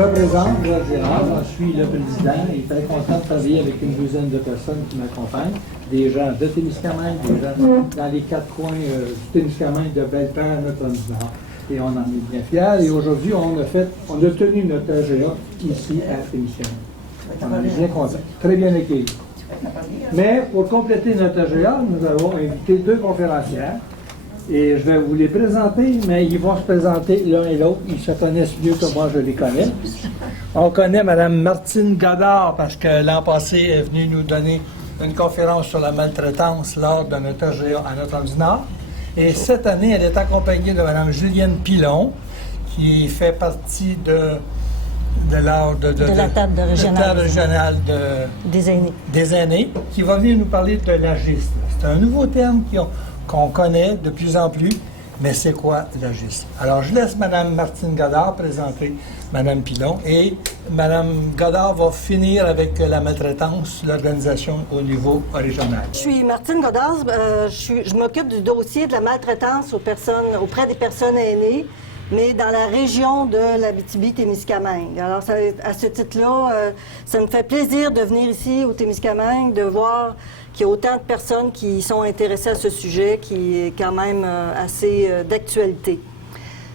me présente, Georges Gérard, je suis le président et très content de travailler avec une douzaine de personnes qui m'accompagnent, des gens de Témiscamingue, des gens dans les quatre coins du Témiscamingue, de Bellepère, Notre-Dame-du-Nord. Et on en est bien fiers. Et aujourd'hui, on a tenu notre AGA ici à Témiscamingue. On est bien contents, très bien accueillis. Mais pour compléter notre AGA, nous avons invité deux conférencières. Et je vais vous les présenter, mais ils vont se présenter l'un et l'autre. Ils se connaissent mieux que moi, je les connais. On connaît Mme Martine Godard parce que l'an passé, elle est venue nous donner une conférence sur la maltraitance lors de notre AGA à Notre-Dame-du-Nord. Et cette année, elle est accompagnée de Mme Julienne Pilon, qui fait partie de la table régionale des aînés, qui va venir nous parler de l'agisme. C'est un nouveau terme qu'on connaît de plus en plus, mais c'est quoi l'agisme? Alors, je laisse Mme Martine Godard présenter Mme Pilon et Mme Godard va finir avec la maltraitance, l'organisation au niveau régional. Je suis Martine Godard, je m'occupe du dossier de la maltraitance auprès des personnes aînées, mais dans la région de l'Abitibi-Témiscamingue. Alors, à ce titre-là, ça me fait plaisir de venir ici au Témiscamingue, de voir qu'il y a autant de personnes qui sont intéressées à ce sujet, qui est quand même assez d'actualité.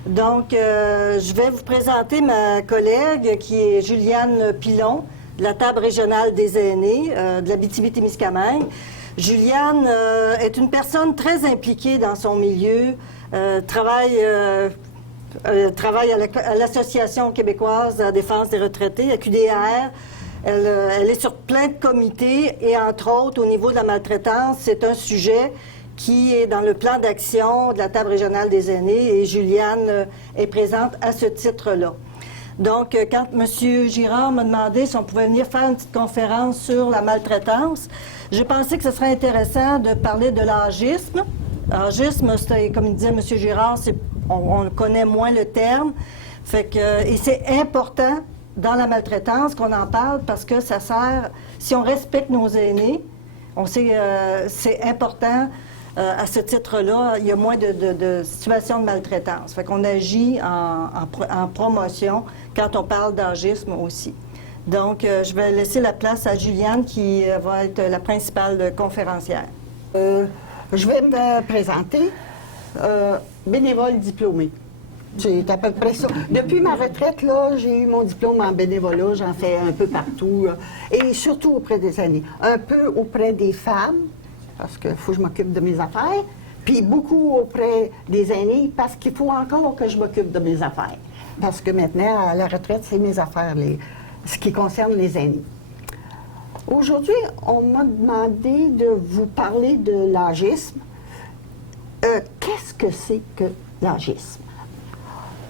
Donc, je vais vous présenter ma collègue, qui est Juliane Pilon, de la table régionale des aînés de l'Abitibi-Témiscamingue. Juliane est une personne très impliquée dans son milieu, travaille à l'Association québécoise de la défense des retraités, à QDR. Elle est sur plein de comités et, entre autres, au niveau de la maltraitance, c'est un sujet qui est dans le plan d'action de la table régionale des aînés et Juliane est présente à ce titre-là. Donc, quand M. Girard m'a demandé si on pouvait venir faire une petite conférence sur la maltraitance, j'ai pensé que ce serait intéressant de parler de l'agisme. L'agisme, comme disait M. Girard, on connaît moins le terme, et c'est important dans la maltraitance qu'on en parle parce que ça sert, si on respecte nos aînés, on sait c'est important à ce titre-là, il y a moins de situations de maltraitance. Fait qu'on agit en promotion quand on parle d'agisme aussi. Donc, je vais laisser la place à Juliane qui va être la principale conférencière. Je vais me présenter bénévole diplômé. C'est à peu près ça. Depuis ma retraite, là, j'ai eu mon diplôme en bénévolat, j'en fais un peu partout, et surtout auprès des aînés. Un peu auprès des femmes, parce qu'il faut que je m'occupe de mes affaires, puis beaucoup auprès des aînés, parce qu'il faut encore que je m'occupe de mes affaires. Parce que maintenant, à la retraite, c'est mes affaires, ce qui concerne les aînés. Aujourd'hui, on m'a demandé de vous parler de l'agisme. Qu'est-ce que c'est que l'agisme?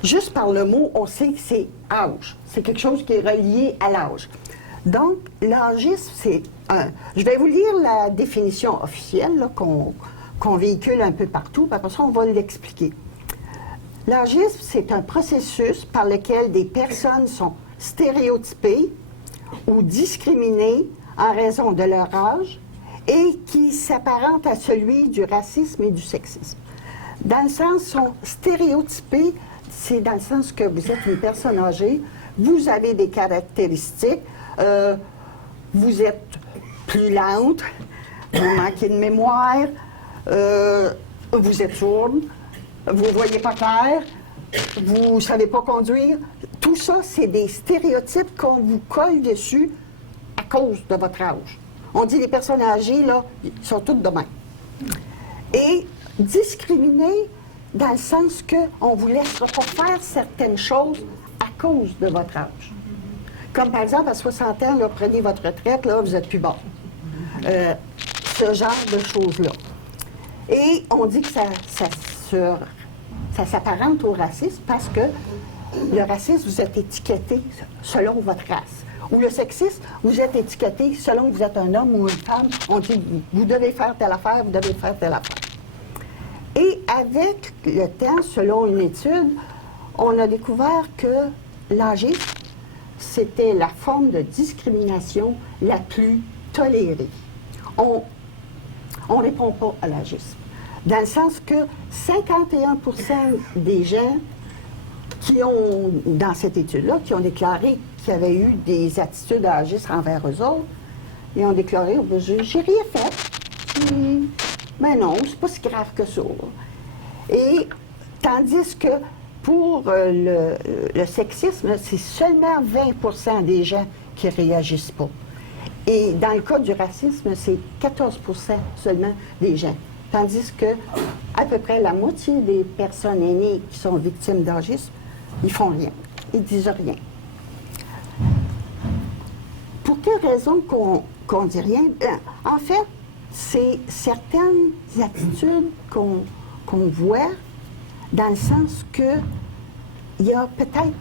Juste par le mot, on sait que c'est âge. C'est quelque chose qui est relié à l'âge. Donc, l'agisme, c'est un... Je vais vous lire la définition officielle qu'on véhicule un peu partout, puis après ça, on va l'expliquer. L'agisme, c'est un processus par lequel des personnes sont stéréotypées ou discriminées en raison de leur âge et qui s'apparentent à celui du racisme et du sexisme. Dans le sens, sont stéréotypés, c'est dans le sens que vous êtes une personne âgée, vous avez des caractéristiques, vous êtes plus lente, vous manquez de mémoire, vous êtes sourde, vous ne voyez pas clair, vous ne savez pas conduire. Tout ça, c'est des stéréotypes qu'on vous colle dessus à cause de votre âge. On dit les personnes âgées, là, sont toutes de même. Et discriminer dans le sens qu'on ne vous laissera pas faire certaines choses à cause de votre âge. Comme par exemple, à 60 ans, là, prenez votre retraite, là, vous n'êtes plus bon. Ce genre de choses-là. Et on dit que ça s'apparente au racisme parce que le racisme, vous êtes étiqueté selon votre race. Ou le sexisme, vous êtes étiqueté selon que vous êtes un homme ou une femme. On dit, vous devez faire telle affaire, vous devez faire telle affaire. Et avec le temps, selon une étude, on a découvert que l'agisme, c'était la forme de discrimination la plus tolérée. On ne répond pas à l'agisme. Dans le sens que 51% des gens qui ont, dans cette étude-là, qui ont déclaré qu'il y avait eu des attitudes agistes envers eux autres. Ils ont déclaré, oh, j'ai rien fait. Mais non, c'est pas si grave que ça. Et tandis que pour le sexisme, c'est seulement 20 des gens qui réagissent pas. Et dans le cas du racisme, c'est 14 seulement des gens. Tandis que à peu près la moitié des personnes aînées qui sont victimes d'agisme, ils font rien. Ils disent rien. Pour quelle raison qu'on dit rien? En fait, c'est certaines attitudes qu'on voit dans le sens que il y a peut-être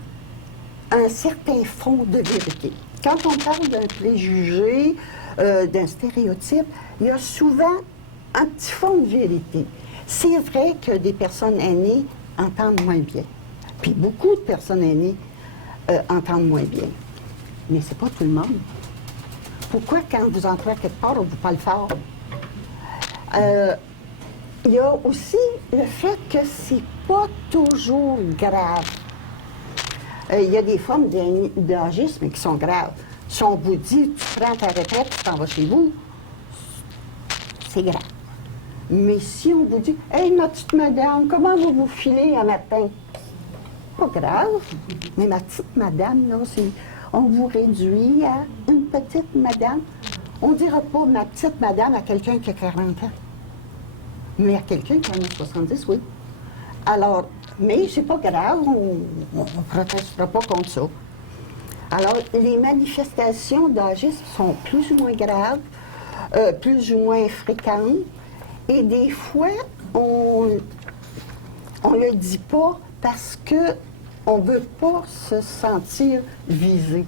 un certain fond de vérité. Quand on parle d'un préjugé, d'un stéréotype, il y a souvent un petit fond de vérité. C'est vrai que des personnes aînées entendent moins bien. Puis beaucoup de personnes aînées entendent moins bien. Mais c'est pas tout le monde. Pourquoi, quand vous entrez à quelque part, on vous parle fort? Il y a aussi le fait que c'est pas toujours grave. Il y a des formes d'agisme qui sont graves. Si on vous dit, tu prends ta retraite, tu t'en vas chez vous, c'est grave. Mais si on vous dit, hey, ma petite madame, comment vous filer un matin? Pas grave. Mais ma petite madame, là, on vous réduit à une petite madame. On ne dira pas ma petite madame à quelqu'un qui a 40 ans. Mais à quelqu'un qui en a 70, oui. Alors, mais c'est pas grave, on ne protestera pas contre ça. Alors, les manifestations d'agisme sont plus ou moins graves, plus ou moins fréquentes, et des fois, on ne le dit pas parce qu'on ne veut pas se sentir visé.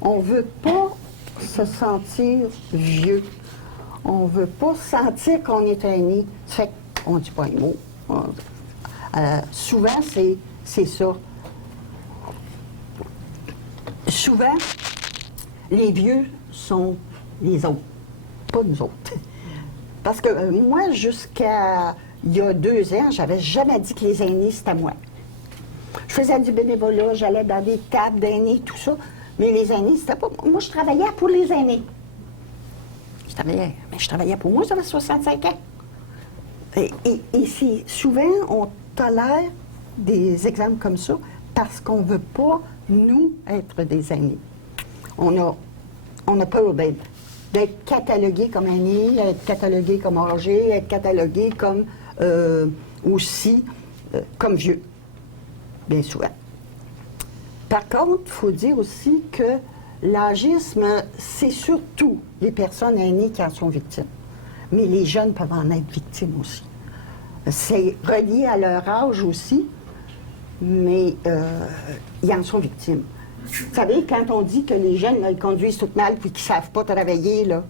On ne veut pas se sentir vieux. On ne veut pas sentir qu'on est aîné. Ça fait qu'on ne dit pas un mot. Souvent, c'est ça. Souvent, les vieux sont les autres, pas nous autres. Parce que moi, jusqu'à il y a 2 ans, j'avais jamais dit que les aînés, c'était moi. Je faisais du bénévolat, j'allais dans des tables d'aînés, tout ça, mais les aînés, c'était pas... Moi, je travaillais pour les aînés. Je travaillais pour moi, j'avais 65 ans. Et souvent, on tolère des exemples comme ça parce qu'on ne veut pas, nous, être des aînés. On a peur d'être catalogué comme aîné, être catalogué comme âgé, être catalogué comme aussi comme vieux, bien souvent. Par contre, il faut dire aussi que l'agisme, c'est surtout les personnes aînées qui en sont victimes. Mais les jeunes peuvent en être victimes aussi. C'est relié à leur âge aussi, mais ils en sont victimes. Vous savez, quand on dit que les jeunes, là, ils conduisent tout mal puis qu'ils ne savent pas travailler, là,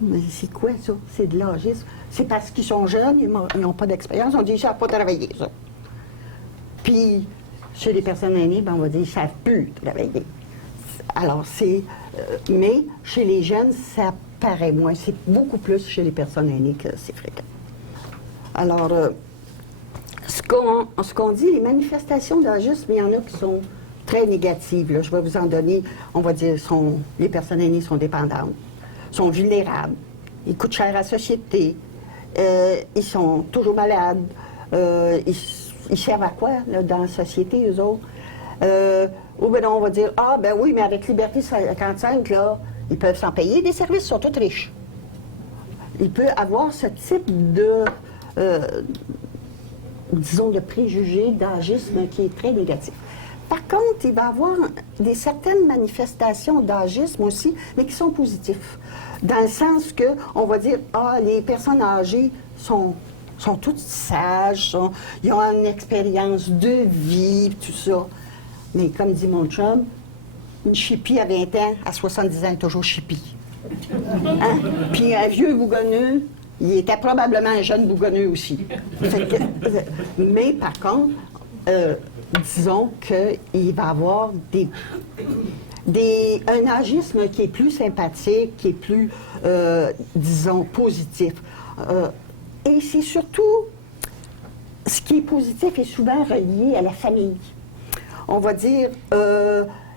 mais c'est quoi ça? C'est de l'agisme. C'est parce qu'ils sont jeunes, ils n'ont pas d'expérience, on dit qu'ils ne savent pas travailler, ça. Puis, chez les personnes aînées, ben, on va dire qu'ils ne savent plus travailler. Alors, mais chez les jeunes, ça paraît moins. C'est beaucoup plus chez les personnes aînées que c'est fréquent. Alors, ce qu'on dit, les manifestations d'agisme, il y en a qui sont très négatives. Là. Je vais vous en donner. On va dire, les personnes aînées sont dépendantes, sont vulnérables, ils coûtent cher à la société, ils sont toujours malades, ils servent à quoi là, dans la société, eux autres? Ou bien on va dire, ah ben oui, mais avec Liberté 55, là, ils peuvent s'en payer des services, ils sont tous riches. Il peut avoir ce type de, disons, de préjugés, d'agisme qui est très négatif. Par contre, il va y avoir certaines manifestations d'agisme aussi, mais qui sont positifs. Dans le sens que, on va dire, ah, les personnes âgées sont toutes sages, ils ont une expérience de vie, tout ça. Mais comme dit mon chum, une chipie à 20 ans, à 70 ans, est toujours chipie. Hein? Puis un vieux bougonneux, il était probablement un jeune bougonneux aussi. Mais par contre, disons qu'il va y avoir un agisme qui est plus sympathique, qui est plus, disons, positif. Et c'est surtout, ce qui est positif est souvent relié à la famille. on va dire,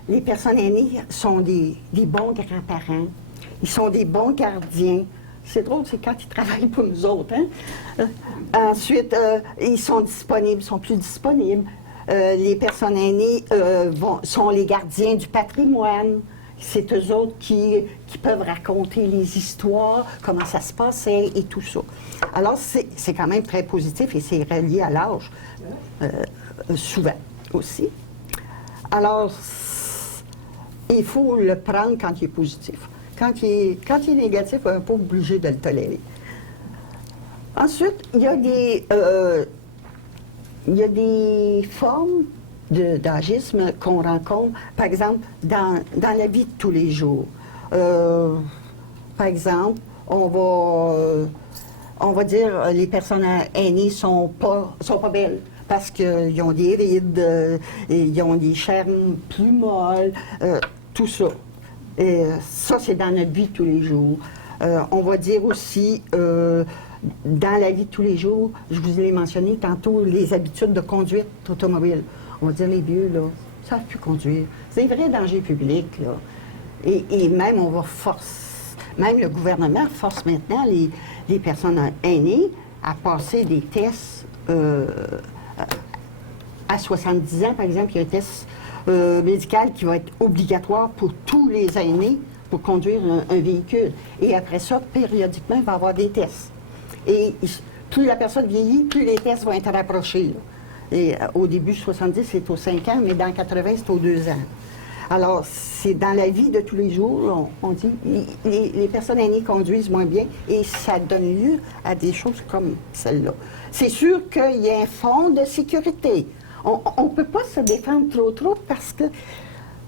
les personnes aînées sont des bons grands-parents, ils sont des bons gardiens. C'est drôle, c'est quand ils travaillent pour nous autres. Hein? Ensuite, ils sont disponibles, ils sont plus disponibles. Les personnes aînées sont les gardiens du patrimoine. C'est eux autres qui peuvent raconter les histoires, comment ça se passait et tout ça. Alors, c'est quand même très positif et c'est relié à l'âge, souvent aussi. Alors, il faut le prendre quand il est positif. Quand il est négatif, on n'est pas obligé de le tolérer. Ensuite, il y a des formes d'agisme qu'on rencontre, par exemple, dans la vie de tous les jours. Par exemple, on va dire les personnes aînées sont pas belles parce qu'ils ont des rides, ils ont des chaînes plus molles, tout ça. Et ça, c'est dans notre vie de tous les jours. On va dire aussi, dans la vie de tous les jours, je vous ai mentionné tantôt, les habitudes de conduite automobile. On va dire, les vieux, là, ne savent plus conduire. C'est un vrai danger public, là. Et même, même le gouvernement force maintenant les personnes aînées à passer des tests à 70 ans, par exemple, il y a un test médical qui va être obligatoire pour tous les aînés pour conduire un véhicule. Et après ça, périodiquement, il va y avoir des tests. Et plus la personne vieillit, plus les tests vont être rapprochés, là. Et au début, 70, c'est aux 5 ans, mais dans 80, c'est aux 2 ans. Alors, c'est dans la vie de tous les jours, on dit, les personnes aînées conduisent moins bien et ça donne lieu à des choses comme celle-là. C'est sûr qu'il y a un fond de sécurité. On ne peut pas se défendre trop parce que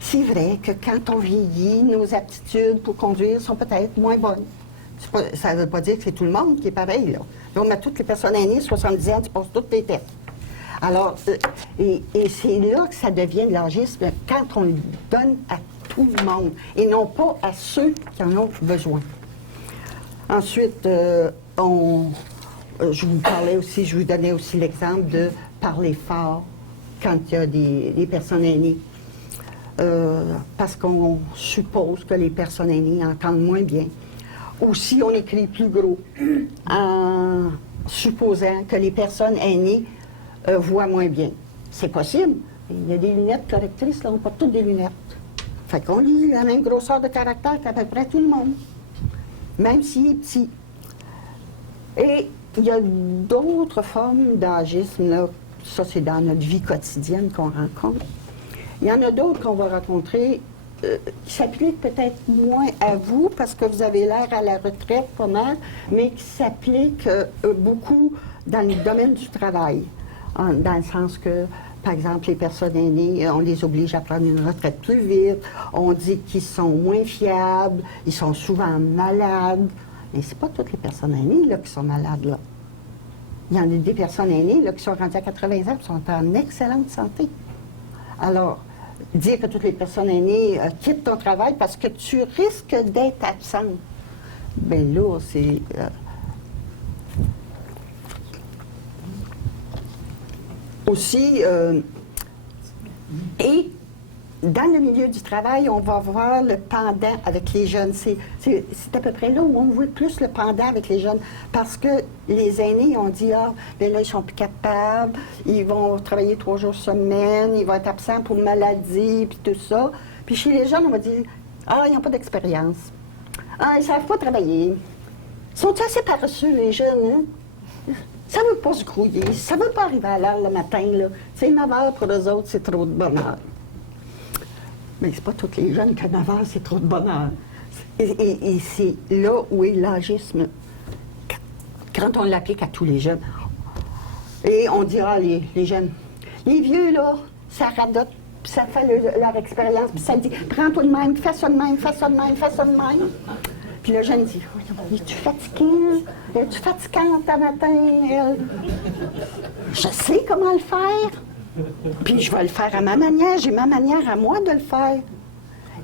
c'est vrai que quand on vieillit, nos aptitudes pour conduire sont peut-être moins bonnes. Ça ne veut pas dire que c'est tout le monde qui est pareil, là. Donc, on a toutes les personnes aînées, 70 ans, qui passent toutes les tests. Alors, et c'est là que ça devient de l'agisme, quand on le donne à tout le monde, et non pas à ceux qui en ont besoin. Ensuite, je vous donnais aussi l'exemple de parler fort quand il y a des personnes aînées. Parce qu'on suppose que les personnes aînées entendent moins bien. Aussi, on écrit plus gros, en supposant que les personnes aînées voient moins bien. C'est possible. Il y a des lunettes correctrices, là, on porte toutes des lunettes. Fait qu'on lit la même grosseur de caractère qu'à peu près tout le monde, même s'il est petit. Et il y a d'autres formes d'agisme, là. Ça, c'est dans notre vie quotidienne qu'on rencontre. Il y en a d'autres qu'on va rencontrer qui s'appliquent peut-être moins à vous parce que vous avez l'air à la retraite pas mal, mais qui s'appliquent beaucoup dans le domaine du travail. Dans le sens que, par exemple, les personnes aînées, on les oblige à prendre une retraite plus vite, on dit qu'ils sont moins fiables, ils sont souvent malades. Mais c'est pas toutes les personnes aînées là, qui sont malades, là. Il y en a des personnes aînées là, qui sont rendues à 80 ans et sont en excellente santé. Alors, dire que toutes les personnes aînées quittent ton travail parce que tu risques d'être absente, bien là, c'est... Aussi, et dans le milieu du travail, on va voir le pendant avec les jeunes. C'est à peu près là où on voit plus le pendant avec les jeunes. Parce que les aînés ont dit, bien là, ils sont plus capables, ils vont travailler 3 jours semaine, ils vont être absents pour maladie, puis tout ça. Puis chez les jeunes, on va dire, ils n'ont pas d'expérience. Ils ne savent pas travailler. Ils sont assez paresseux, les jeunes, hein? Ça ne veut pas se grouiller, ça ne veut pas arriver à l'heure le matin, là. C'est 9 heures pour eux autres, c'est trop de bonheur. Mais c'est pas tous les jeunes que 9 heures, c'est trop de bonheur. Et c'est là où est l'agisme, quand on l'applique à tous les jeunes. Et on dira, les jeunes, les vieux, là, ça radote, puis ça fait leur expérience, puis ça dit, prends-toi de même, fais ça de même, fais ça de même, fais ça de même. Puis le jeune dit, es-tu fatiguée? Es-tu fatigante ce matin? Je sais comment le faire. Puis je vais le faire à ma manière. J'ai ma manière à moi de le faire.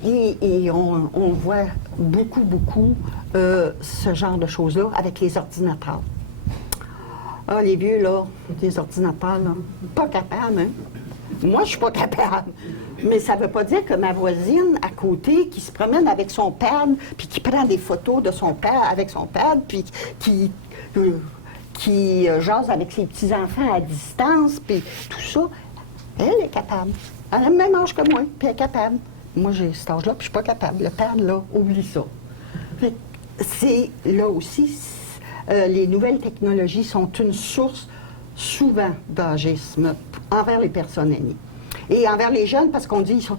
Et on voit beaucoup ce genre de choses-là avec les ordinateurs. Les vieux, là, des ordinateurs, là, pas capables, hein? Moi, je suis pas capable. Mais ça veut pas dire que ma voisine à côté, qui se promène avec son pad, puis qui prend des photos de son père avec son pad, puis qui jase avec ses petits-enfants à distance, puis tout ça, elle est capable. Elle a le même âge que moi, puis elle est capable. Moi, j'ai cet âge-là, puis je suis pas capable. Le pad, là, oublie ça. Fait que c'est, là aussi, les nouvelles technologies sont une source souvent d'agisme envers les personnes aînées. Et envers les jeunes, parce qu'on dit ils sont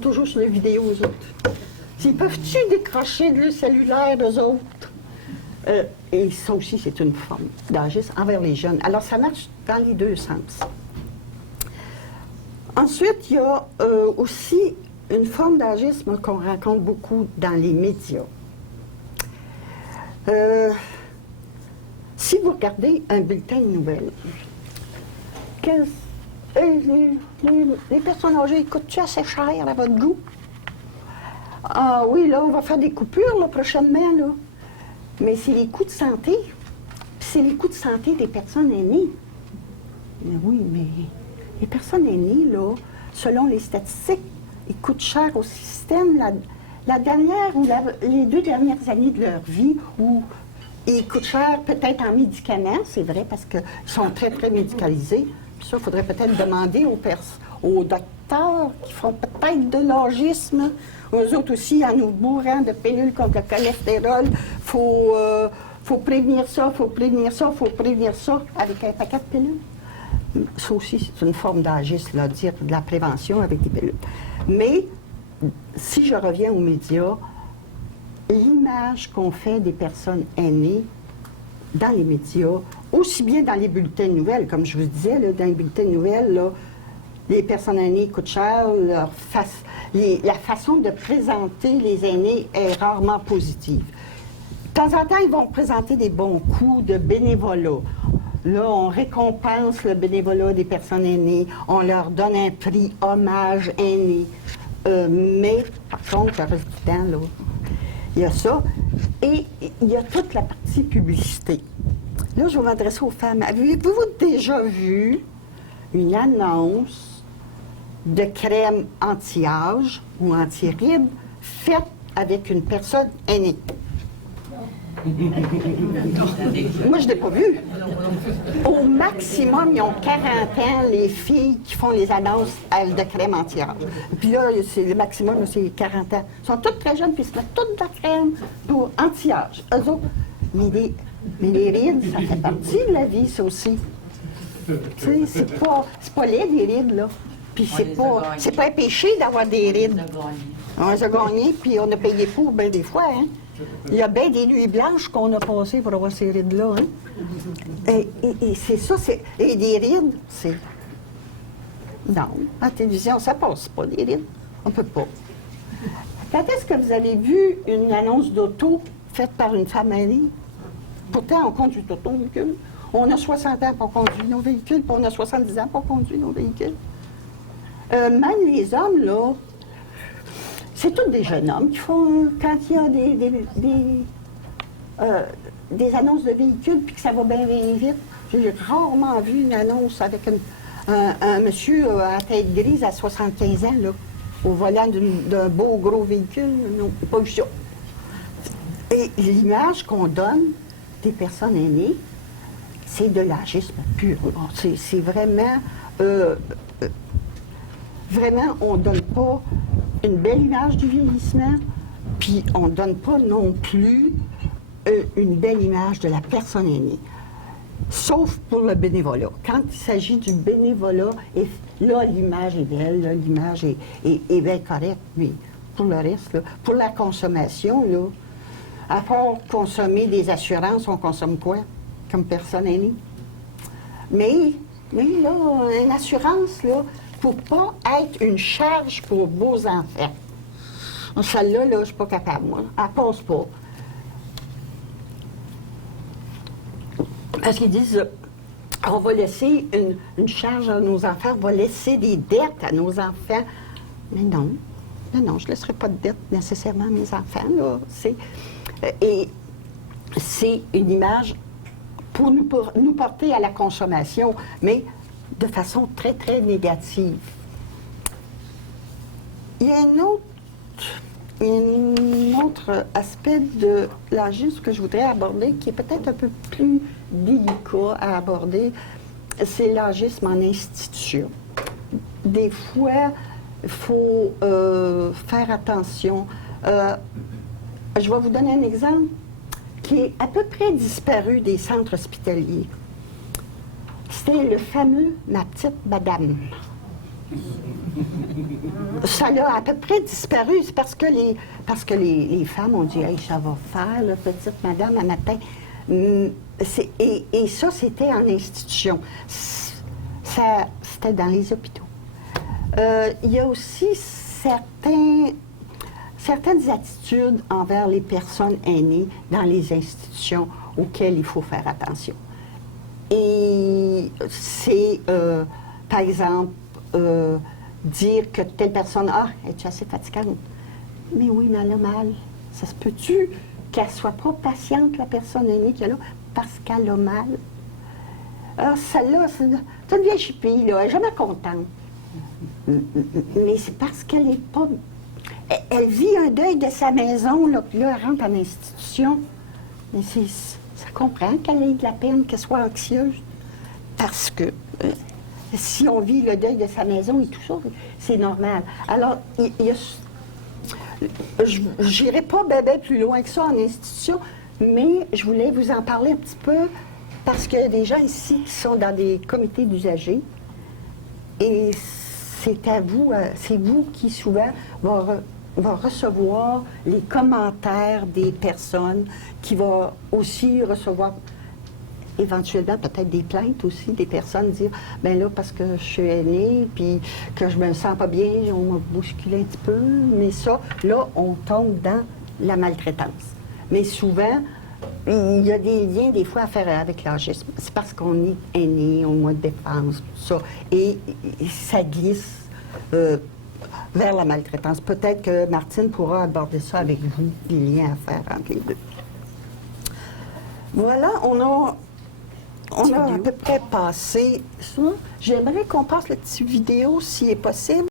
toujours sur les vidéos, eux autres. Ils peuvent-tu décrocher de le cellulaire, eux autres? Et ça aussi, c'est une forme d'agisme envers les jeunes. Alors, ça marche dans les deux sens. Ensuite, il y a aussi une forme d'agisme qu'on rencontre beaucoup dans les médias. Si vous regardez un bulletin de nouvelles, les personnes âgées coûtent-tu assez cher à votre goût? Ah oui, là, on va faire des coupures là, prochainement, là. Mais c'est les coûts de santé, puis c'est les coûts de santé des personnes aînées. Mais oui, mais les personnes aînées, là, selon les statistiques, ils coûtent cher au système la dernière ou les 2 dernières années de leur vie, où ils coûtent cher peut-être en médicaments, c'est vrai, parce qu'ils sont très, très médicalisés. Puis ça, il faudrait peut-être demander aux docteurs qui font peut-être de l'agisme. Eux autres aussi, en nous bourrant de pilules contre le cholestérol, faut prévenir ça, faut prévenir ça, faut prévenir ça, avec un paquet de pilules. Ça aussi, c'est une forme d'agisme, là, dire de la prévention avec des pilules. Mais, si je reviens aux médias, l'image qu'on fait des personnes aînées dans les médias, aussi bien dans les bulletins de nouvelles, comme je vous disais, là, dans les bulletins de nouvelles, là, les personnes aînées coûtent cher, la façon de présenter les aînés est rarement positive. De temps en temps, ils vont présenter des bons coups de bénévolat. Là, on récompense le bénévolat des personnes aînées, on leur donne un prix hommage aîné. Mais, par contre, le reste du temps, là, il y a ça. Et il y a toute la partie publicité. Là, je vais m'adresser aux femmes. Avez-vous déjà vu une annonce de crème anti-âge ou anti-rides faite avec une personne aînée? Moi, je ne l'ai pas vu. Au maximum, ils ont 40 ans, les filles qui font les annonces de crème anti-âge. Puis là, le maximum, c'est 40 ans. Ils sont toutes très jeunes, puis ils se mettent toute de la crème pour anti-âge. Eux autres, mais les rides, ça fait partie de la vie, ça aussi. Tu sais, c'est pas laid, les rides, là. Puis c'est pas un péché d'avoir des rides. On les a gagnés, puis on a payé pour, bien des fois, hein. Il y a bien des nuits blanches qu'on a passées pour avoir ces rides-là. Hein? Et c'est ça, et des rides, c'est... Non, à la télévision, ça passe pas, des rides. On peut pas. Quand est-ce que vous avez vu une annonce d'auto faite par une femme aînée? Pourtant, on conduit automobile. On a 60 ans pour conduire nos véhicules, puis on a 70 ans pour conduire nos véhicules. Même les hommes, là, c'est tous des jeunes hommes qui font, quand il y a des annonces de véhicules puis que ça va bien, bien vite. J'ai rarement vu une annonce avec un monsieur à tête grise à 75 ans, là, au volant d'un beau gros véhicule. Non, pas eu ça. Et l'image qu'on donne des personnes aînées, c'est de l'agisme pur. C'est vraiment... vraiment, on ne donne pas une belle image du vieillissement, puis on ne donne pas non plus une belle image de la personne aînée. Sauf pour le bénévolat. Quand il s'agit du bénévolat, et là, l'image est belle, là, l'image est bien correcte, mais pour le reste, là, pour la consommation, là, à part consommer des assurances, on consomme quoi comme personne aînée? Mais là, une assurance, là, pour pas être une charge pour vos enfants. Celle-là, là, je suis pas capable, moi. Elle passe pas. Parce qu'ils disent, on va laisser une charge à nos enfants, on va laisser des dettes à nos enfants. Mais non, je ne laisserai pas de dettes nécessairement à mes enfants, là. Et c'est une image pour nous porter à la consommation, mais de façon très, très négative. Il y a un autre aspect de l'agisme que je voudrais aborder, qui est peut-être un peu plus délicat à aborder, c'est l'agisme en institution. Des fois, il faut faire attention. Je vais vous donner un exemple qui est à peu près disparu des centres hospitaliers. C'était le fameux « ma petite madame ». Ça l'a à peu près disparu. C'est parce que les femmes ont dit hey, « ça va faire, la petite madame, à matin ». Et ça, c'était en institution. C'était dans les hôpitaux. Il y a aussi certaines attitudes envers les personnes aînées dans les institutions auxquelles il faut faire attention. Et c'est, par exemple, dire que telle personne, es-tu assez fatigante? Mais oui, mais elle a mal. Ça se peut-tu qu'elle soit pas patiente, la personne aînée qui est là, parce qu'elle a mal? Alors, celle-là, c'est une vieille chipie, là, elle n'est jamais contente. Mais c'est parce qu'elle n'est pas... Elle vit un deuil de sa maison, là, puis là, elle rentre en institution. Mais ça comprend qu'elle ait de la peine, qu'elle soit anxieuse. Parce que si on vit le deuil de sa maison et tout ça, c'est normal. Alors, je n'irai pas bien plus loin que ça en institution, mais je voulais vous en parler un petit peu parce qu'il y a des gens ici qui sont dans des comités d'usagers et c'est vous qui souvent va recevoir les commentaires des personnes, qui va aussi recevoir éventuellement peut-être des plaintes aussi, des personnes dire ben là, parce que je suis aînée, puis que je me sens pas bien, on m'a bousculé un petit peu, mais ça, là, on tombe dans la maltraitance. Mais souvent, il y a des liens des fois à faire avec l'agisme. C'est parce qu'on est aîné, on a de défense, tout ça, et ça glisse vers la maltraitance. Peut-être que Martine pourra aborder ça avec vous, les liens à faire entre les deux. Voilà, on a à peu près passé ça. J'aimerais qu'on passe la petite vidéo, s'il est possible.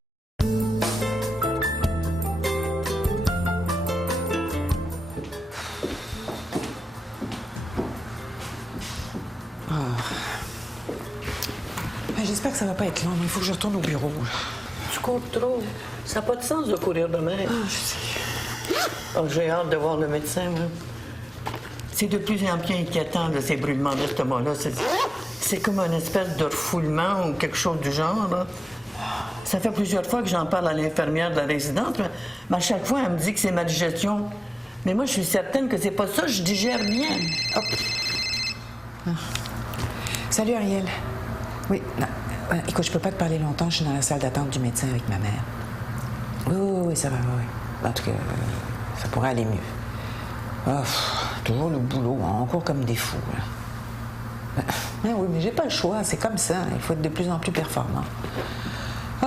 J'espère que ça va pas être long, mais il faut que je retourne au bureau. Tu cours trop. Ça n'a pas de sens de courir de même. Je sais. Oh, j'ai hâte de voir le médecin, moi. C'est de plus en plus inquiétant, de ces brûlements d'estomac-là. C'est comme une espèce de refoulement ou quelque chose du genre, là. Ça fait plusieurs fois que j'en parle à l'infirmière de la résidence, mais à chaque fois, elle me dit que c'est ma digestion. Mais moi, je suis certaine que c'est pas ça. Je digère bien. Oh. Salut, Ariel. Oui, non. Écoute, je peux pas te parler longtemps. Je suis dans la salle d'attente du médecin avec ma mère. Oui, ça va, oui. En tout cas, ça pourrait aller mieux. Toujours le boulot, hein, on court comme des fous. Oui, mais j'ai pas le choix, c'est comme ça. Il faut être de plus en plus performant.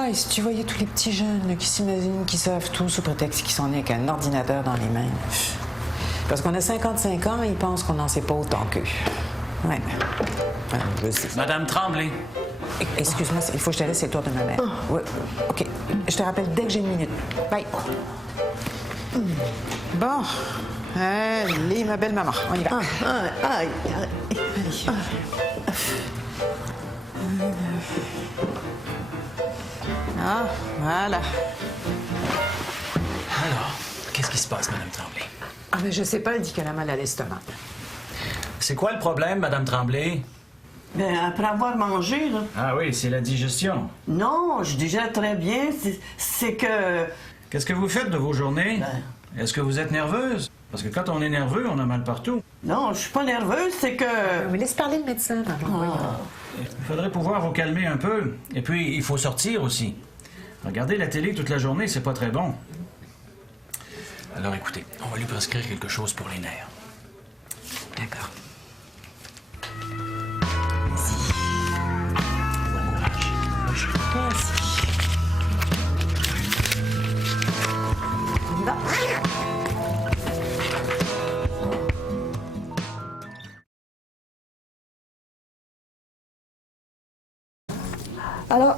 Et si tu voyais tous les petits jeunes là, qui s'imaginent qu'ils savent tout sous prétexte qu'ils sont nés avec un ordinateur dans les mains. Parce qu'on a 55 ans, ils pensent qu'on n'en sait pas autant qu'eux. Ouais. Je sais. Madame Tremblay. Excuse-moi, il faut que je te laisse, c'est le tour de ma mère. Oui, OK. Je te rappelle dès que j'ai une minute. Bye. Bon. Allez, ma belle maman, on y va. Aïe. Voilà. Alors, qu'est-ce qui se passe, Madame Tremblay? Mais je sais pas, elle dit qu'elle a mal à l'estomac. C'est quoi le problème, Madame Tremblay? Ben, après avoir mangé, là. Ah oui, c'est la digestion. Non, je digère très bien. C'est que... Qu'est-ce que vous faites de vos journées? Ben. Est-ce que vous êtes nerveuse? Parce que quand on est nerveux, on a mal partout. Non, je suis pas nerveuse, c'est que... Mais laisse parler le médecin, maman. Il faudrait pouvoir vous calmer un peu. Et puis, il faut sortir aussi. Regarder la télé toute la journée, c'est pas très bon. Alors écoutez, on va lui prescrire quelque chose pour les nerfs. D'accord. Merci. On y va. Alors,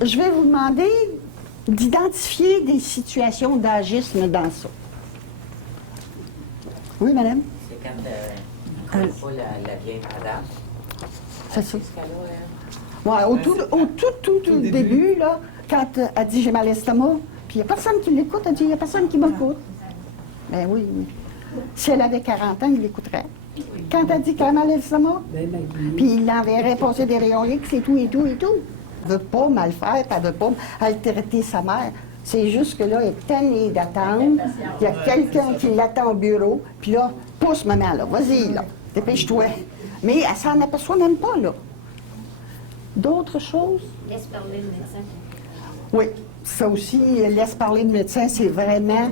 je vais vous demander d'identifier des situations d'agisme dans ça. Oui, madame? C'est quand elle pas la vieille madame. C'est ça. Qu'est-ce qu'elle a, elle? Ouais, au tout début, là, quand elle dit j'ai mal à l'estomac, puis il n'y a personne qui l'écoute, elle dit il n'y a personne qui m'écoute. Ben oui, oui. Si elle avait 40 ans, il l'écouterait. Quand elle dit qu'elle a mal à l'estomac, puis il l'enverrait passer des rayons X et tout, et tout, et tout. Elle ne veut pas mal faire, elle ne veut pas maltraiter sa mère. C'est juste que là, elle est tannée d'attendre. Il y a quelqu'un qui l'attend au bureau, puis là, pousse maman, là, vas-y, là, dépêche-toi. Mais elle s'en aperçoit même pas, là. D'autres choses? Laisse parler le médecin. Oui, ça aussi, laisse parler le médecin, c'est vraiment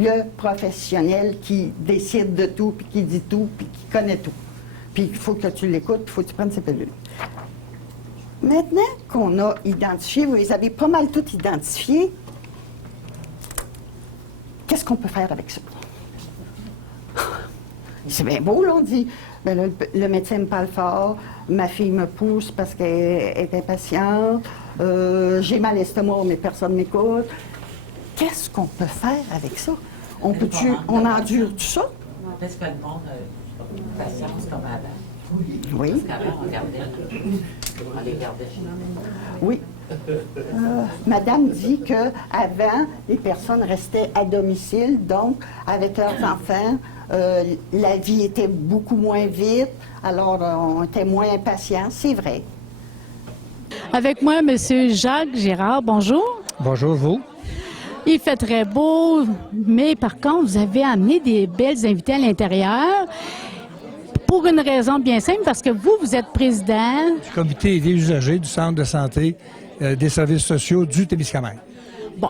le professionnel qui décide de tout, puis qui dit tout, puis qui connaît tout. Puis il faut que tu l'écoutes, il faut que tu prennes ses pilules. Maintenant qu'on a identifié, vous les avez pas mal tout identifiés, qu'est-ce qu'on peut faire avec ça? C'est bien beau, là, on dit, ben là, le médecin me parle fort, ma fille me pousse parce qu'elle est impatiente, j'ai mal à l'estomac, mais personne ne m'écoute. Qu'est-ce qu'on peut faire avec ça? On endure tout ça? Est-ce que le monde a patience comme avant? Oui. Parce qu'avant, on les gardait chez nous. Oui. Madame dit qu'avant, les personnes restaient à domicile, donc avec leurs enfants, la vie était beaucoup moins vite, alors on était moins impatients, c'est vrai. Avec moi, M. Jacques Girard, bonjour. Bonjour, vous. Il fait très beau, mais par contre, vous avez amené des belles invités à l'intérieur pour une raison bien simple, parce que vous êtes président du comité des usagers du centre de santé des services sociaux du Témiscamingue. Bon.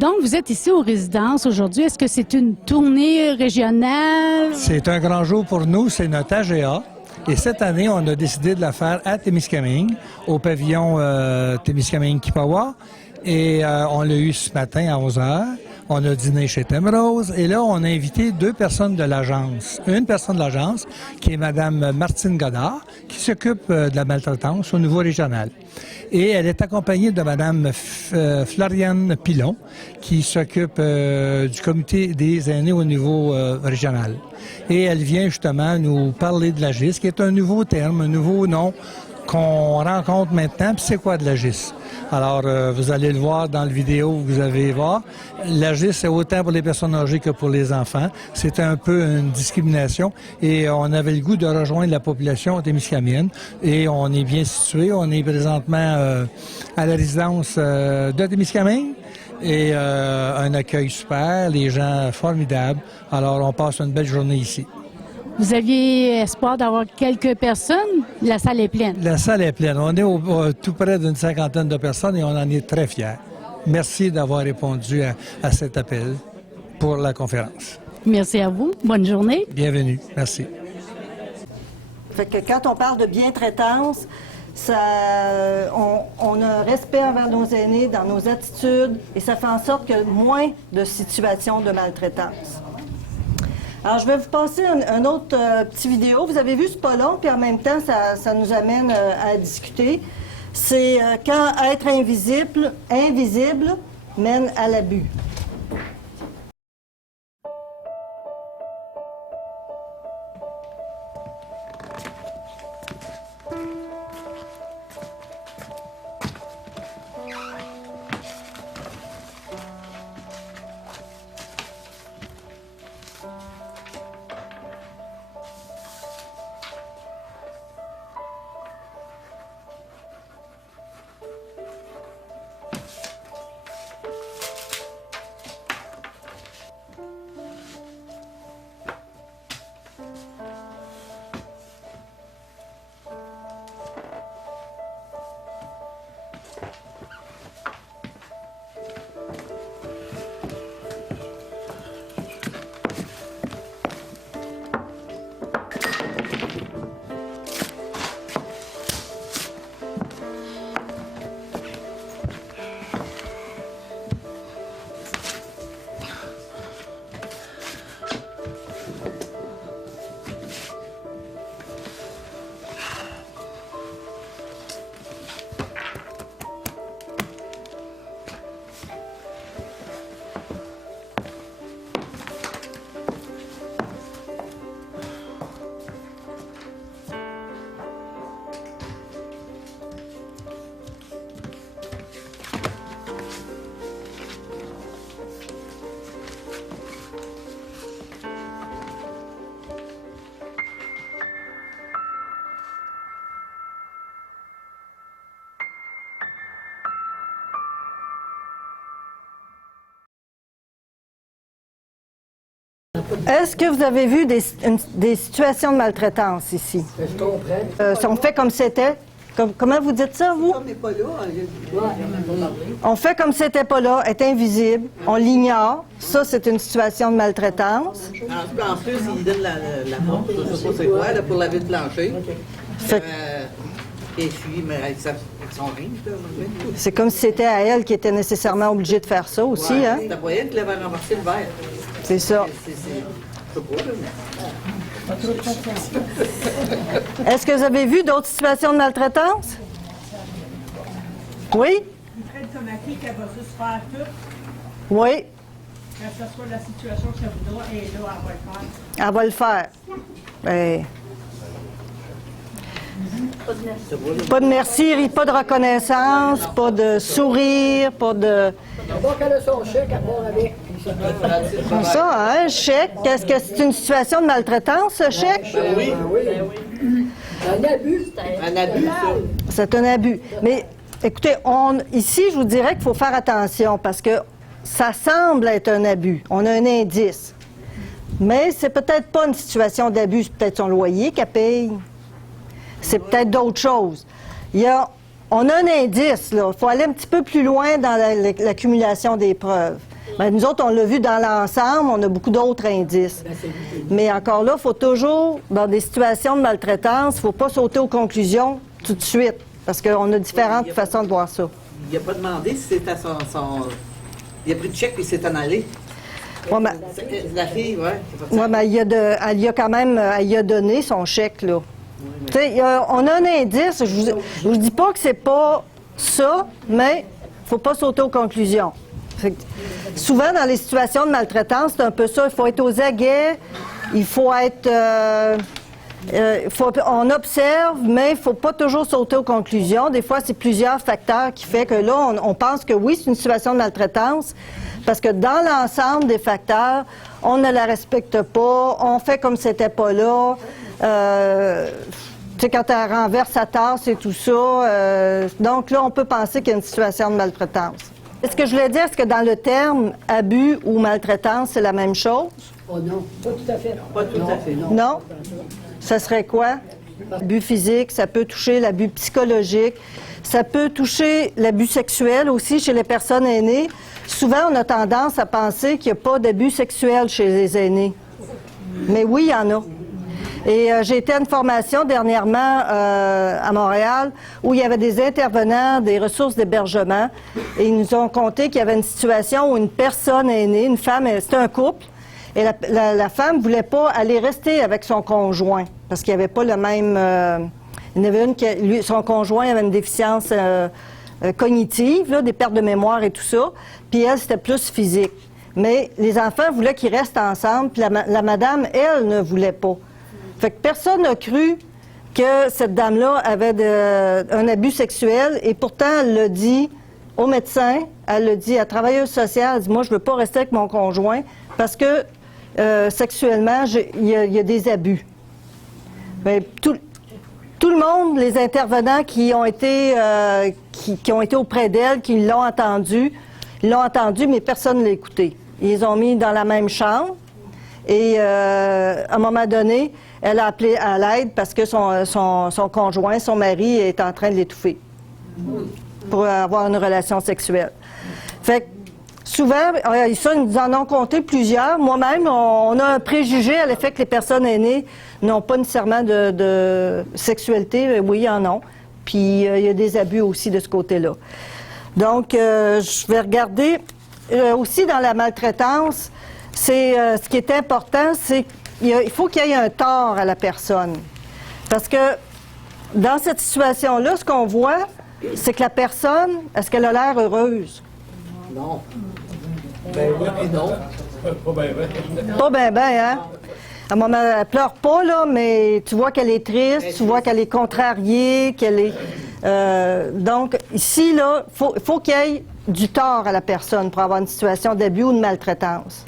Donc, vous êtes ici aux résidences aujourd'hui. Est-ce que c'est une tournée régionale? C'est un grand jour pour nous, c'est notre AGA. Et cette année, on a décidé de la faire à Témiscamingue, au pavillon Témiscamingue-Kipawa. Et on l'a eu ce matin à 11h. On a dîné chez Temrose. Et là, on a invité deux personnes de l'agence. Une personne de l'agence, qui est Mme Martine Godard, qui s'occupe de la maltraitance au niveau régional. Et elle est accompagnée de Mme Floriane Pilon, qui s'occupe du comité des aînés au niveau régional. Et elle vient justement nous parler de l'AGIS, qui est un nouveau terme, un nouveau nom qu'on rencontre maintenant. Puis c'est quoi de l'AGIS? Alors, vous allez le voir dans la vidéo que vous allez voir. L'AGIS, c'est autant pour les personnes âgées que pour les enfants. C'est un peu une discrimination et on avait le goût de rejoindre la population témiscamienne. Et on est bien situé. On est présentement à la résidence de Témiscamingue et un accueil super, les gens formidables. Alors, on passe une belle journée ici. Vous aviez espoir d'avoir quelques personnes? La salle est pleine. La salle est pleine. On est tout près d'une 50aine de personnes et on en est très fiers. Merci d'avoir répondu à cet appel pour la conférence. Merci à vous. Bonne journée. Bienvenue. Merci. Fait que quand on parle de bientraitance, on a un respect envers nos aînés dans nos attitudes et ça fait en sorte qu'il y a moins de situations de maltraitance. Alors, je vais vous passer un autre petit vidéo. Vous avez vu, c'est pas long, puis en même temps, ça nous amène à discuter. C'est quand être invisible mène à l'abus. Est-ce que vous avez vu des situations de maltraitance ici? Je comprends. On fait comme c'était. Comment vous dites ça, vous? On n'est pas là. On fait comme c'était pas là, est invisible, on l'ignore. Ça, c'est une situation de maltraitance. En plus, il donne la montre, je sais pas c'est quoi, là, pour laver le plancher. Fait- Et puis, mais avec son ring, là. C'est comme si c'était à elle qui était nécessairement obligée de faire ça aussi, hein? C'était pas elle qui l'avait renversé le verre. C'est ça. Je sais pas, là, Est-ce que vous avez vu d'autres situations de maltraitance? Oui? Il traite comme à qui qu'elle va juste faire tout, Oui, que ce soit la situation que ça voudra, et là, elle va le faire. elle va le faire. Ben, pas de merci, pas de reconnaissance, pas de sourire, pas de... D'abord qu'elle a son chèque, elle part avec. Ça, hein, un chèque, qu'est-ce que c'est une situation de maltraitance, ce chèque? oui. Un abus. Un abus, ça. C'est un abus. Mais écoutez, ici, je vous dirais qu'il faut faire attention parce que ça semble être un abus. On a un indice. Mais c'est peut-être pas une situation d'abus, c'est peut-être son loyer qu'elle paye. C'est peut-être d'autres choses. On a un indice, là. Il faut aller un petit peu plus loin dans l'accumulation des preuves. Ben, nous autres, on l'a vu dans l'ensemble, on a beaucoup d'autres indices. Mais encore là, il faut toujours, dans des situations de maltraitance, il ne faut pas sauter aux conclusions tout de suite, parce qu'on a différentes façons de voir ça. Il n'a pas demandé si c'était son... Il a pris le chèque et il s'est en allé. Ouais, mais, La fille, ouais. ouais, mais elle y a quand même, elle y a donné son chèque, là. Tu sais, on a un indice, je vous dis pas que c'est pas ça, mais il ne faut pas sauter aux conclusions. Souvent, dans les situations de maltraitance, c'est un peu ça. Il faut être aux aguets, il faut être... on observe, mais il ne faut pas toujours sauter aux conclusions. Des fois, c'est plusieurs facteurs qui font que là, on pense que oui, c'est une situation de maltraitance, parce que dans l'ensemble des facteurs, on ne la respecte pas, on fait comme si c'était pas là. Tu sais, quand elle renverse sa tasse et tout ça. Donc là, on peut penser qu'il y a une situation de maltraitance. Ce que je voulais dire, c'est que dans le terme abus ou maltraitance, c'est la même chose? Oh non, pas tout à fait. Pas tout à fait, non. Non? Ça serait quoi? L'abus physique, ça peut toucher l'abus psychologique, ça peut toucher l'abus sexuel aussi chez les personnes aînées. Souvent, on a tendance à penser qu'il n'y a pas d'abus sexuel chez les aînés. Mais oui, il y en a. Et j'ai été à une formation dernièrement à Montréal où il y avait des intervenants des ressources d'hébergement et ils nous ont conté qu'il y avait une situation où une personne aînée, une femme, c'était un couple, et la femme ne voulait pas aller rester avec son conjoint parce qu'il n'y avait pas le même... il y en avait une son conjoint avait une déficience cognitive, là, des pertes de mémoire et tout ça, puis elle, c'était plus physique. Mais les enfants voulaient qu'ils restent ensemble, puis la madame, elle, ne voulait pas. Fait que personne n'a cru que cette dame-là avait un abus sexuel et pourtant elle l'a dit au médecin, elle l'a dit à la travailleuse sociale, elle dit « Moi, je ne veux pas rester avec mon conjoint parce que sexuellement, il y a des abus. » Mais tout le monde, les intervenants qui ont été auprès d'elle, qui l'ont entendu, mais personne ne l'a écouté. Ils les ont mis dans la même chambre et à un moment donné, elle a appelé à l'aide parce que son conjoint, son mari, est en train de l'étouffer pour avoir une relation sexuelle. Fait que souvent, ça, nous en ont compté plusieurs. Moi-même, on a un préjugé à l'effet que les personnes aînées n'ont pas nécessairement de sexualité. Oui, ils en ont. Puis, il y a des abus aussi de ce côté-là. Donc, je vais regarder. Aussi, dans la maltraitance, ce qui est important, c'est qu'il faut qu'il y ait un tort à la personne. Parce que dans cette situation-là, ce qu'on voit, c'est que la personne, est-ce qu'elle a l'air heureuse? Non. Ben oui et non. Pas bien, hein? À un moment, elle pleure pas, là, mais tu vois qu'elle est triste, tu vois qu'elle est contrariée, qu'elle est... donc, ici, là, faut qu'il y ait du tort à la personne pour avoir une situation d'abus ou de maltraitance.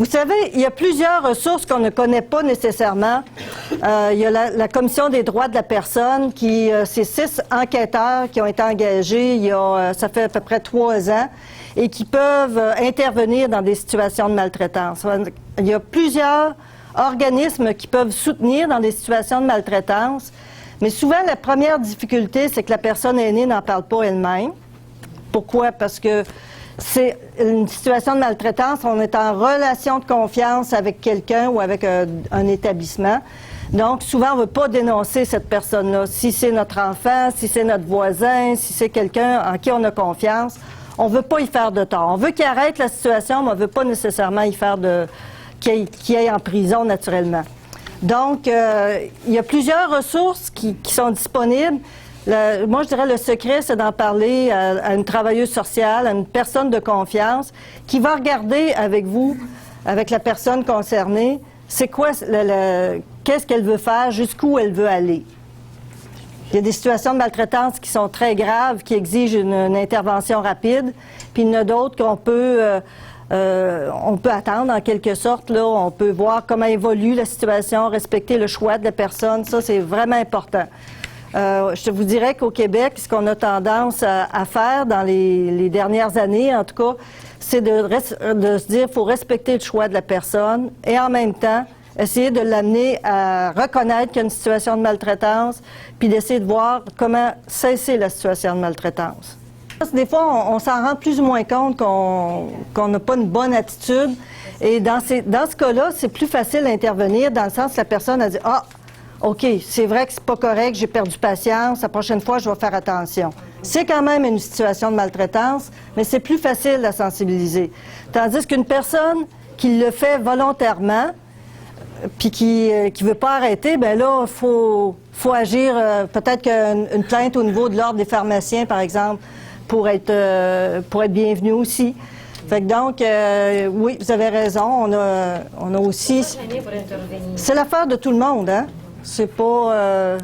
Vous savez, il y a plusieurs ressources qu'on ne connaît pas nécessairement. Il y a la Commission des droits de la personne, c'est 6 enquêteurs qui ont été engagés ça fait à peu près 3 ans, et qui peuvent intervenir dans des situations de maltraitance. Il y a plusieurs organismes qui peuvent soutenir dans des situations de maltraitance, mais souvent la première difficulté, c'est que la personne aînée n'en parle pas elle-même. Pourquoi? Parce que c'est une situation de maltraitance, on est en relation de confiance avec quelqu'un ou avec un établissement. Donc, souvent, on ne veut pas dénoncer cette personne-là. Si c'est notre enfant, si c'est notre voisin, si c'est quelqu'un en qui on a confiance, on ne veut pas y faire de tort. On veut qu'il arrête la situation, mais on ne veut pas nécessairement y faire qu'il aille en prison naturellement. Donc, il y a plusieurs ressources qui sont disponibles. Moi, je dirais le secret, c'est d'en parler à une travailleuse sociale, à une personne de confiance, qui va regarder avec vous, avec la personne concernée, c'est quoi, qu'est-ce qu'elle veut faire, jusqu'où elle veut aller. Il y a des situations de maltraitance qui sont très graves, qui exigent une intervention rapide, puis il y en a d'autres qu'on peut attendre en quelque sorte. Là, on peut voir comment évolue la situation, respecter le choix de la personne. Ça, c'est vraiment important. Je vous dirais qu'au Québec, ce qu'on a tendance à faire dans les dernières années, en tout cas, c'est de se dire qu'il faut respecter le choix de la personne et en même temps, essayer de l'amener à reconnaître qu'il y a une situation de maltraitance, puis d'essayer de voir comment cesser la situation de maltraitance. Des fois, on s'en rend plus ou moins compte qu'on n'a pas une bonne attitude. Et dans ce cas-là, c'est plus facile d'intervenir dans le sens que la personne a dit « Ah, OK, c'est vrai que c'est pas correct, j'ai perdu patience, la prochaine fois, je vais faire attention. » C'est quand même une situation de maltraitance, mais c'est plus facile à sensibiliser. Tandis qu'une personne qui le fait volontairement, puis qui veut pas arrêter, ben là, faut agir, peut-être qu'une plainte au niveau de l'ordre des pharmaciens, par exemple, pour être bienvenue aussi. Fait que donc, oui, vous avez raison, on a aussi... C'est l'affaire de tout le monde, hein? C'est pas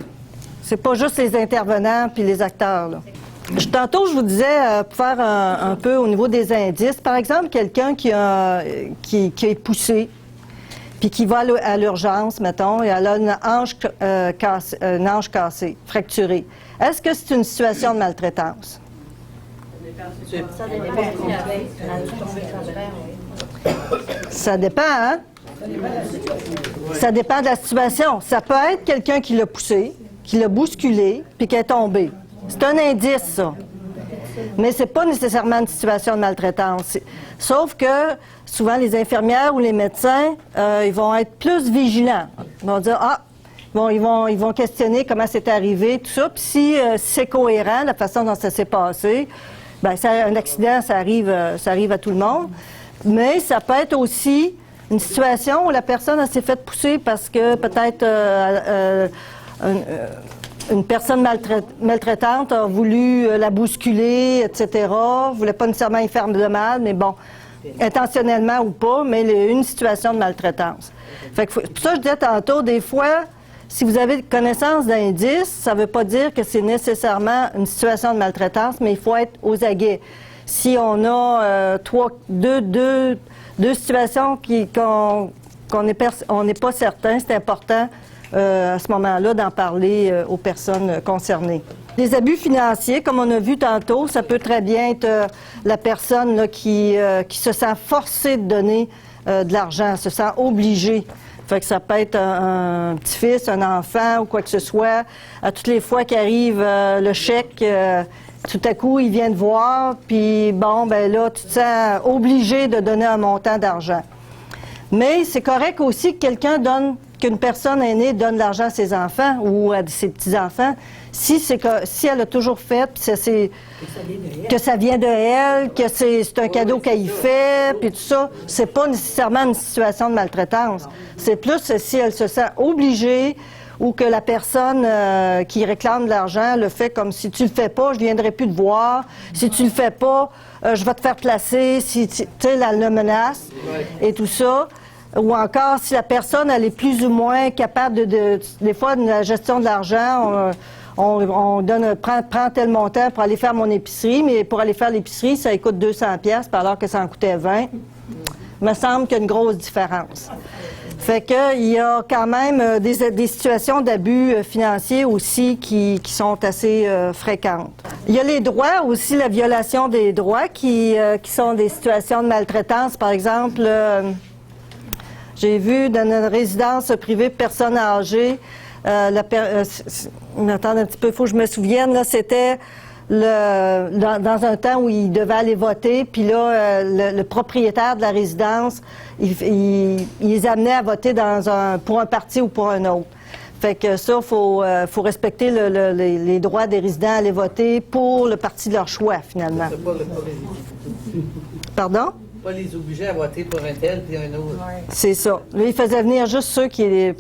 juste les intervenants puis les acteurs, là. Tantôt, je vous disais, pour faire un peu au niveau des indices, par exemple, quelqu'un qui est poussé, puis qui va à l'urgence, mettons, et elle a une hanche cassée, fracturée. Est-ce que c'est une situation de maltraitance? Ça dépend, hein? Ça dépend de la situation. Ça peut être quelqu'un qui l'a poussé, qui l'a bousculé, puis qui est tombé. C'est un indice, ça. Mais c'est pas nécessairement une situation de maltraitance. Sauf que souvent les infirmières ou les médecins, ils vont être plus vigilants. Ils vont dire ils vont questionner comment c'est arrivé, tout ça. Puis si c'est cohérent, la façon dont ça s'est passé, ben un accident, ça arrive à tout le monde. Mais ça peut être aussi une situation où la personne s'est faite pousser parce que peut-être une personne maltraitante a voulu la bousculer, etc. Ne voulait pas nécessairement y faire de mal, mais bon, intentionnellement ou pas, mais une situation de maltraitance. Fait que pour ça, je disais tantôt, des fois, si vous avez connaissance d'indices, ça ne veut pas dire que c'est nécessairement une situation de maltraitance, mais il faut être aux aguets. Si on a deux situations qu'on n'est pas certain, c'est important à ce moment-là d'en parler aux personnes concernées. Les abus financiers, comme on a vu tantôt, ça peut très bien être la personne là, qui se sent forcée de donner de l'argent, se sent obligée. Fait que ça peut être un petit-fils, un enfant ou quoi que ce soit. À toutes les fois qu'arrive le chèque, tout à coup, il vient te voir, puis bon, ben là, tu te sens obligé de donner un montant d'argent. Mais c'est correct aussi que qu'une personne aînée donne de l'argent à ses enfants ou à ses petits-enfants, si elle a toujours fait, puis que ça vient de elle, que c'est un cadeau qu'elle y fait, puis tout ça, c'est pas nécessairement une situation de maltraitance. C'est plus si elle se sent obligée ou que la personne qui réclame de l'argent le fait comme si tu le fais pas, je viendrai plus te voir. Si tu le fais pas, je vais te faire placer. Si tu sais, elle le menace et tout ça. Ou encore, si la personne, elle est plus ou moins capable des fois, de la gestion de l'argent, on donne, prends tel montant pour aller faire mon épicerie, mais pour aller faire l'épicerie, ça coûte 200$, alors que ça en coûtait 20$. me semble qu'il y a une grosse différence. Fait qu'il y a quand même des situations d'abus financiers aussi qui sont assez fréquentes. Il y a les droits aussi, la violation des droits qui sont des situations de maltraitance. Par exemple, j'ai vu dans une résidence privée de personnes âgées, attendez un petit peu, il faut que je me souvienne, là, c'était dans un temps où ils devaient aller voter, puis là, le propriétaire de la résidence, il les amenait à voter pour un parti ou pour un autre. Fait que ça, faut respecter les droits des résidents à aller voter pour le parti de leur choix, finalement. Pardon? Pas les obliger à voter pour un tel puis un autre. C'est ça. Là, il faisait venir juste ceux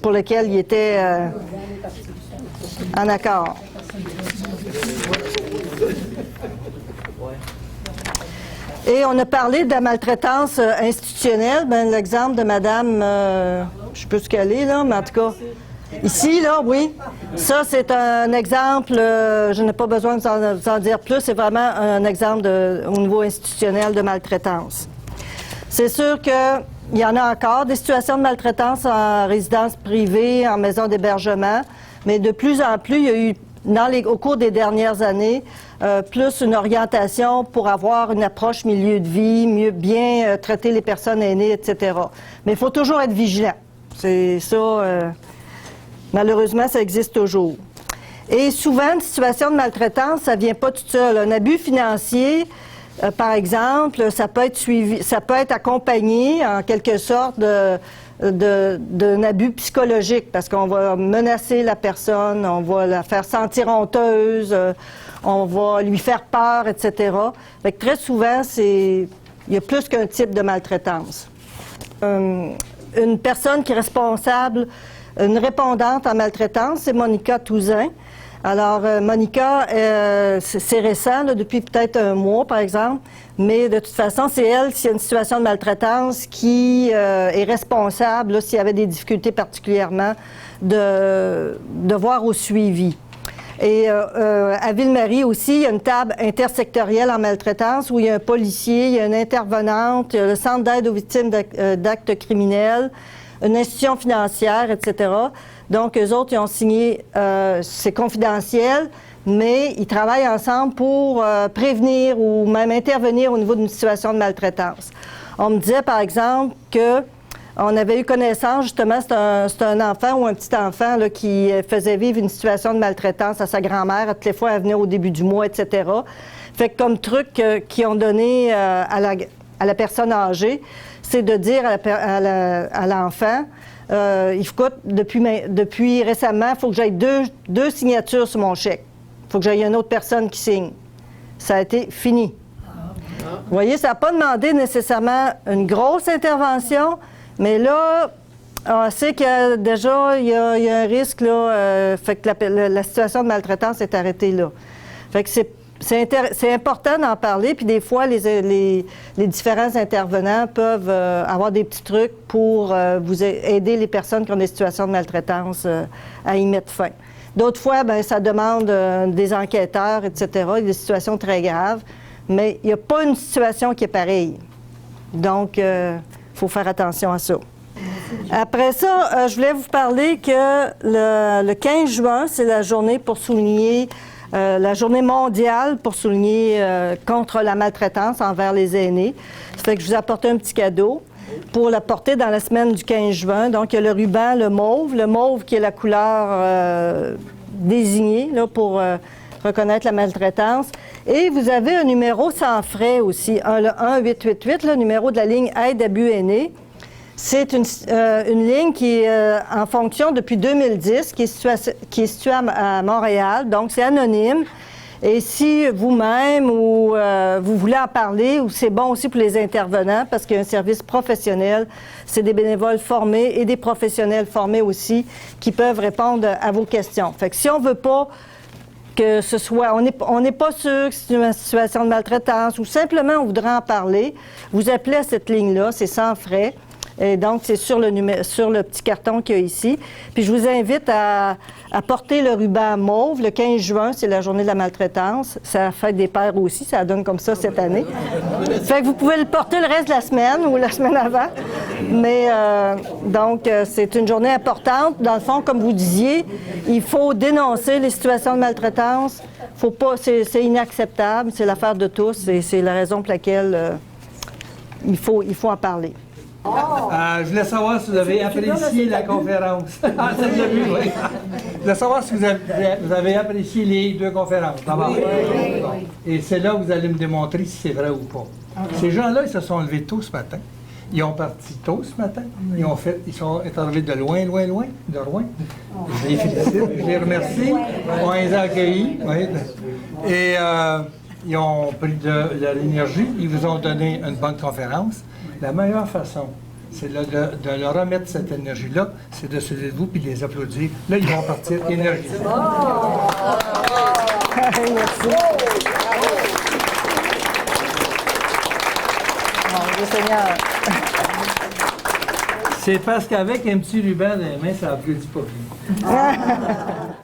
pour lesquels il était en accord. Et on a parlé de la maltraitance institutionnelle. Ben, l'exemple de Madame, je sais plus ce qu'elle est, là, mais en tout cas, ici, là, oui. Ça, c'est un exemple, je n'ai pas besoin de vous en dire plus, c'est vraiment un exemple au niveau institutionnel de maltraitance. C'est sûr qu'il y en a encore des situations de maltraitance en résidence privée, en maison d'hébergement, mais de plus en plus, il y a eu au cours des dernières années, plus une orientation pour avoir une approche milieu de vie, bien traiter les personnes aînées, etc. Mais il faut toujours être vigilant. C'est ça, malheureusement, ça existe toujours. Et souvent, une situation de maltraitance, ça ne vient pas tout seul. Un abus financier, par exemple, ça peut être suivi, ça peut être accompagné en quelque sorte d'un abus psychologique parce qu'on va menacer la personne, on va la faire sentir honteuse, on va lui faire peur, etc. Fait que très souvent, il y a plus qu'un type de maltraitance. Une personne qui est responsable, une répondante en maltraitance, c'est Monica Touzin. Alors, Monica, c'est récent, là, depuis peut-être un mois, par exemple, mais de toute façon, c'est elle, s'il y a une situation de maltraitance, qui est responsable, s'il y avait des difficultés particulièrement, de voir au suivi. Et à Ville-Marie aussi, il y a une table intersectorielle en maltraitance où il y a un policier, il y a une intervenante, il y a le centre d'aide aux victimes d'actes criminels, une institution financière, etc. Donc, eux autres, ils ont signé, c'est confidentiel, mais ils travaillent ensemble pour prévenir ou même intervenir au niveau d'une situation de maltraitance. On me disait, par exemple, qu'on avait eu connaissance, justement, c'est un enfant ou un petit enfant là, qui faisait vivre une situation de maltraitance à sa grand-mère. Toutes les fois, elle venait au début du mois, etc. Fait que comme truc qu'ils ont donné à la personne âgée, c'est de dire à l'enfant, depuis récemment, il faut que j'aille deux signatures sur mon chèque. Il faut que j'aille une autre personne qui signe. Ça a été fini. Vous voyez, ça n'a pas demandé nécessairement une grosse intervention, mais là, on sait que déjà, il y a un risque, là, fait que la situation de maltraitance est arrêtée là. Fait que c'est important d'en parler, puis des fois, les différents intervenants peuvent avoir des petits trucs pour vous aider les personnes qui ont des situations de maltraitance à y mettre fin. D'autres fois, bien, ça demande des enquêteurs, etc. Il y a des situations très graves, mais il n'y a pas une situation qui est pareille. Donc, il faut faire attention à ça. Après ça, je voulais vous parler que le 15 juin, c'est la journée pour souligner la journée mondiale pour souligner contre la maltraitance envers les aînés. Ça fait que je vous ai apporté un petit cadeau pour la porter dans la semaine du 15 juin. Donc, il y a le ruban, le mauve qui est la couleur désignée là, pour reconnaître la maltraitance. Et vous avez un numéro sans frais aussi, le 1-888, le numéro de la ligne Aide abus aînés. C'est une ligne qui est en fonction depuis 2010, qui est située à Montréal, donc c'est anonyme. Et si vous-même ou vous voulez en parler, ou c'est bon aussi pour les intervenants, parce qu'il y a un service professionnel, c'est des bénévoles formés et des professionnels formés aussi qui peuvent répondre à vos questions. Fait que si on ne veut pas que ce soit, on n'est pas sûr que c'est une situation de maltraitance ou simplement on voudrait en parler, vous appelez à cette ligne-là, c'est sans frais. Et donc, c'est sur le petit carton qu'il y a ici. Puis je vous invite à porter le ruban mauve. Le 15 juin, c'est la journée de la maltraitance. C'est la fête des pères aussi, ça donne comme ça cette année. Fait que vous pouvez le porter le reste de la semaine ou la semaine avant. Mais donc, c'est une journée importante. Dans le fond, comme vous disiez, il faut dénoncer les situations de maltraitance. Faut pas, c'est inacceptable, c'est l'affaire de tous et c'est la raison pour laquelle il faut en parler. Je voulais savoir si vous avez apprécié la conférence. Ah, ça, vous avez vu, oui. Je voulais savoir si vous avez apprécié les 2 conférences, d'abord. Et c'est là que vous allez me démontrer si c'est vrai ou pas. Ces gens-là, ils se sont levés tôt ce matin. Ils ont parti tôt ce matin. Ils sont arrivés de loin. Je les félicite, je les remercie. On les a accueillis. Oui. Et ils ont pris de leur énergie. Ils vous ont donné une bonne conférence. La meilleure façon, c'est de leur remettre cette énergie-là, c'est de se lever debout et de les applaudir. Là, ils vont partir énergisés. Merci. Mon Seigneur. C'est parce qu'avec un petit ruban dans les mains, ça applaudit pas bien.